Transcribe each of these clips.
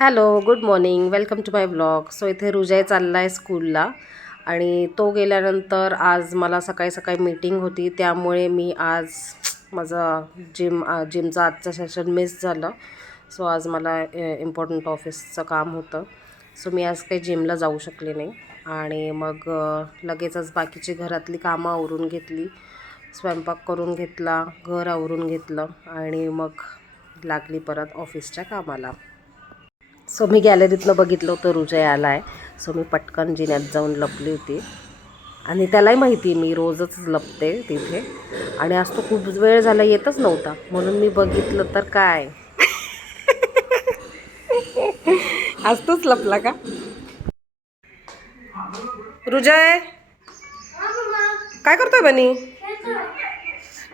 Hello good morning welcome to my blog so इथे रुजय चालला आहे स्कूलला आणि तो गेल्यानंतर आज मला सकाळी सकाळी मीटिंग होती. त्यामुळे मी आज माझं जिम जिमचं आजचं सेशन मिस झालं. सो आज मला इम्पॉर्टंट ऑफिसचं काम होतं. सो मी आज काही जिमला जाऊ शकले नाही. आणि मग लगेचच बाकीची घरातली कामं आवरून घेतली. स्वयंपाक करून घेतला घर आवरून घेतलं. आणि मग लागली परत ऑफिसच्या कामाला. सो मी गॅलरीतनं बघितलं होतं रुजय आला आहे सो मी पटकन जिन्यात जाऊन लपली होती. आणि त्यालाही माहिती आहे मी रोजच लपते तिथे. आणि आज तो खूप वेळ झाला येतच नव्हता. म्हणून मी बघितलं तर काय? आज तोच लपला का? रुजय काय करतोय बनी?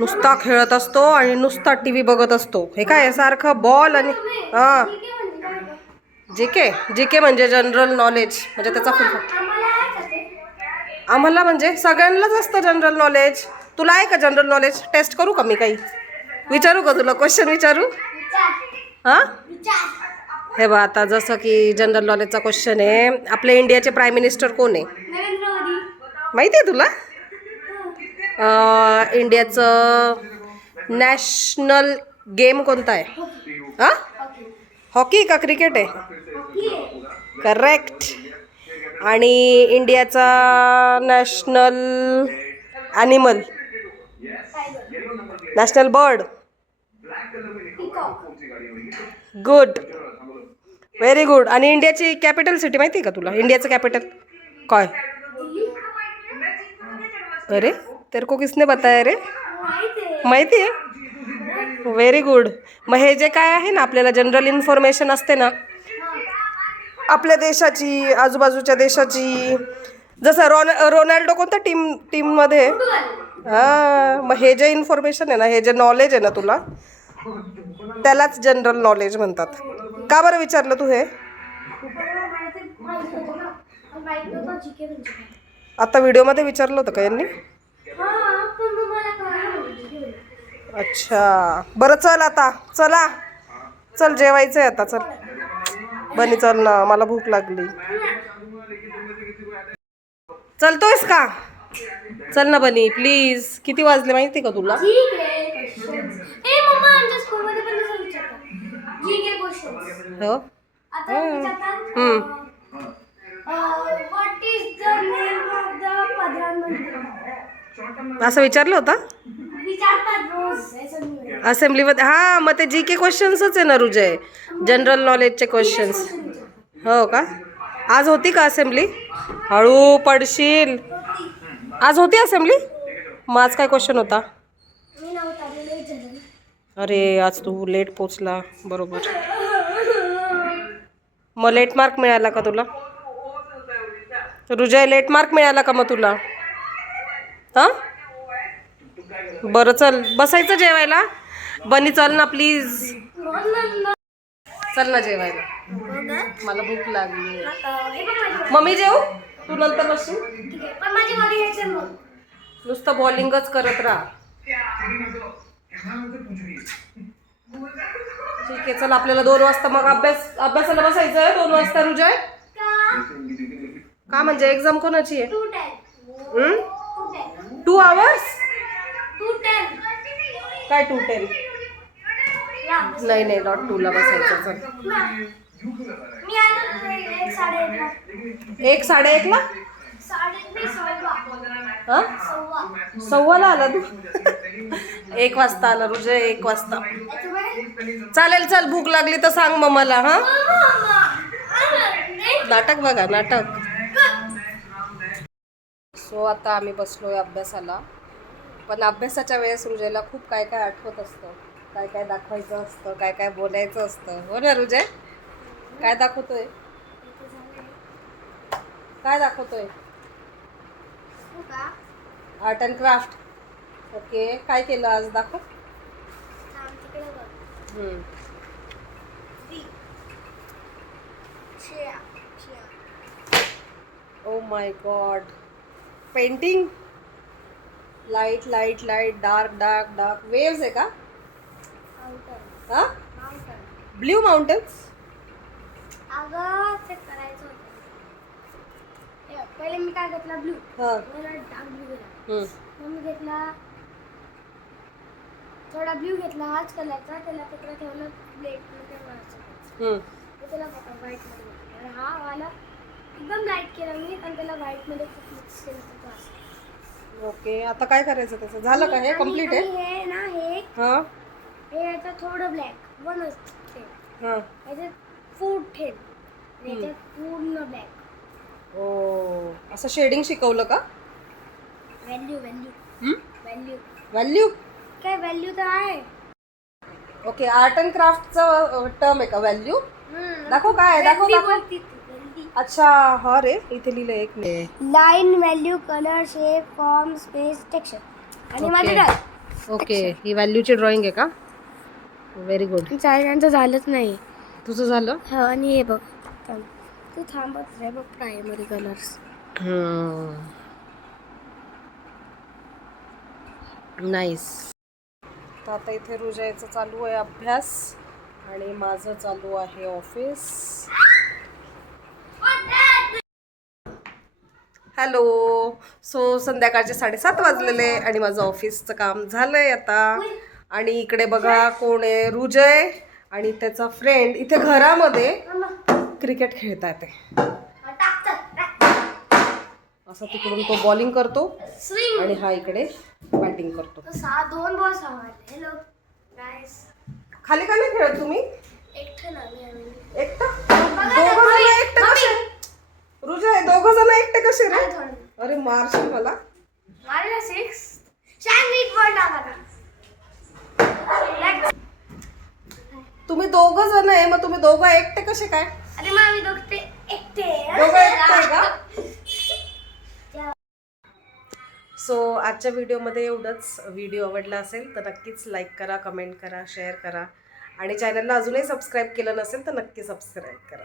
नुसता खेळत असतो आणि नुसता टी व्ही बघत असतो. हे काय सारखं बॉल आणि हां. जी के जी के म्हणजे जनरल नॉलेज म्हणजे त्याचा फुल आम्हाला म्हणजे सगळ्यांनाच असतं जनरल नॉलेज तुला आहे का जनरल नॉलेज टेस्ट करू का मी काही? विचारू का तुला? क्वेश्चन विचारू? हां? हे बा आता जसं की जनरल नॉलेजचा क्वेश्चन आहे. आपल्या इंडियाचे प्राईम मिनिस्टर कोण आहे? माहिती आहे तुला? इंडियाचं नॅशनल गेम कोणता आहे? हां? हॉकी का क्रिकेट आहे? करेक्ट आणि इंडियाचा national animal. National bird. Good very good आणि इंडियाची कॅपिटल सिटी माहिती आहे का तुला? इंडियाचं कॅपिटल. काय? अरे तेरे को किसने बताया रे? माहिती आहे व्हेरी गुड मग हे जे काय आहे ना आपल्याला जनरल इन्फॉर्मेशन असते ना आपल्या देशाची आजूबाजूच्या देशाची जसं रोन रोनाल्डो कोणत्या टीम टीममध्ये हां मग हे जे इन्फॉर्मेशन आहे ना हे जे नॉलेज आहे ना तुला त्यालाच जनरल नॉलेज म्हणतात. का बरं विचारलं तू हे? आता व्हिडिओमध्ये विचारलं होतं का यांनी? अच्छा. बरं चल आता. चला. चल जेवायचं आहे आता चल. बनी चल ना. मला भूक लागली. चलतोयस का? चल ना बनी. प्लीज किती वाजले माहिती का तुला? हो? असं विचारलं होतं? असेंब्लीमध्ये. हां. मग ते जी के क्वेश्चन्सच आहे ना रुजय? जनरल नॉलेजचे क्वेश्चन्स हो का? आज होती का असेंब्ली हळू पडशील. आज होती असेंब्ली मग आज काय क्वेश्चन होता. अरे आज तू लेट पोचला. बरोबर. मग लेट मार्क मिळाला का तुला? रुजय लेट मार्क मिळाला का मग तुला? हां? बरं चल. बसायचं जेवायला? बनी चल ना प्लीज चल ना जेवायला. मला भूक लागली. मम्मी जेऊ तू नंतर बसशील? नुसतं बॉलिंगच करत राहा. ठीक आहे चल आपल्याला दोन वाजता मग अभ्यास अभ्यासाला बसायचं आहे दोन वाजता रुजय? का म्हणजे? एक्झाम कोणाची आहे? टू आवर्स काय टू टेन नाही नाही डॉट टूला बसायचं चल. एक साडे एक साडे एकला हा? सव्वाला आला तू? एक वाजता आला रुजय एक वाजता. चालेल चल भूक लागली तर सांग मग मला हा? नाटक बघा नाटक. सो आता आम्ही बसलोय अभ्यासाला. पण अभ्यासाच्या वेळेस रुजयला खूप काय काय आठवत असतं. काय काय दाखवायचं असतं काय काय बोलायचं असतं. हो ना रुजय? काय दाखवतोय? काय दाखवतोय? आर्ट अँड क्राफ्ट ओके काय केलं आज? दाखव. ओ my god painting light light light dark dark dark waves आहे का? माउंटन हा माउंटन ब्ल्यू माउंटन्स अगं ते करायचं होतं. हे पहिले मी काय घेतला? ब्लू हां. मला डार्क ब्लू गेला हम्म. मग मी घेतला थोडा ब्ल्यू घेतला हाच कलरचा त्याला तिकडे ठेवलं हम्म. मग त्याला व्हाईटमध्ये घेतलं आणि हा वाला. एकदम लाइट केला मी आणि त्याला व्हाईटमध्ये खूप मिक्स केलं तर तो असं. ओके आता काय करायचं त्याचं? झालं का हे कंप्लीट आहे हे? ना हे हां? हे याच्यात थोडं ब्लॅक वनच ठेव. हां. याच्यात फूड ठेव. आणि याच्यात पूर्ण ब्लॅक ओ असं शेडिंग शिकवलं का? व्हॅल्यू व्हॅल्यू व्हॅल्यू व्हॅल्यू काय व्हॅल्यू तर आहे. ओके आर्ट अँड क्राफ्टचं टर्म आहे का व्हॅल्यू दाखव काय आहे? दाखव दाखव. अच्छा हा रे इथे लिहिलं एक minute. Line value colour shape form space texture. आणि Okay. माझं काय ओके ही व्हॅल्यूची ड्रॉइंग आहे का? व्हेरी गुड चायनाचं झालंच नाही. तुझं झालं? हा आणि हे बघ. थांब. तू थांबत रे बघ प्रायमरी कलर्स नाईस तर आता इथे रुजायचं चालू आहे अभ्यास. आणि माझं चालू आहे ऑफिस हॅलो. सो संध्याकाळचे साडेसात वाजलेले आणि माझं ऑफिसचं काम झालंय आता. आणि इकडे बघा कोण आहे? रुजय आणि त्याचा फ्रेंड इथे घरामध्ये क्रिकेट खेळतात ते. असं तिकडून तो बॉलिंग करतो आणि हा इकडे बॅटिंग करतो. दोन बॉल खाली का नाही खेळत तुम्ही? एकटं आम्ही. एकटं दोघं जण एकटे कसे रे. अरे मारशील मला. मारला सिक्स छान नीट बॉल टाका तुम्ही दोघं जण आहे मग तुम्ही दोघं एकटे कसे काय? अरे मग आम्ही दोघं एकटे दोघं एकटे आहे का? सो आजच्या व्हिडिओमध्ये एवढंच. व्हिडिओ आवडला असेल तर नक्कीच लाईक करा कमेंट करा शेअर करा. आणि चॅनलला अजूनही सबस्क्राईब केलं नसेल तर नक्की सबस्क्राईब करा.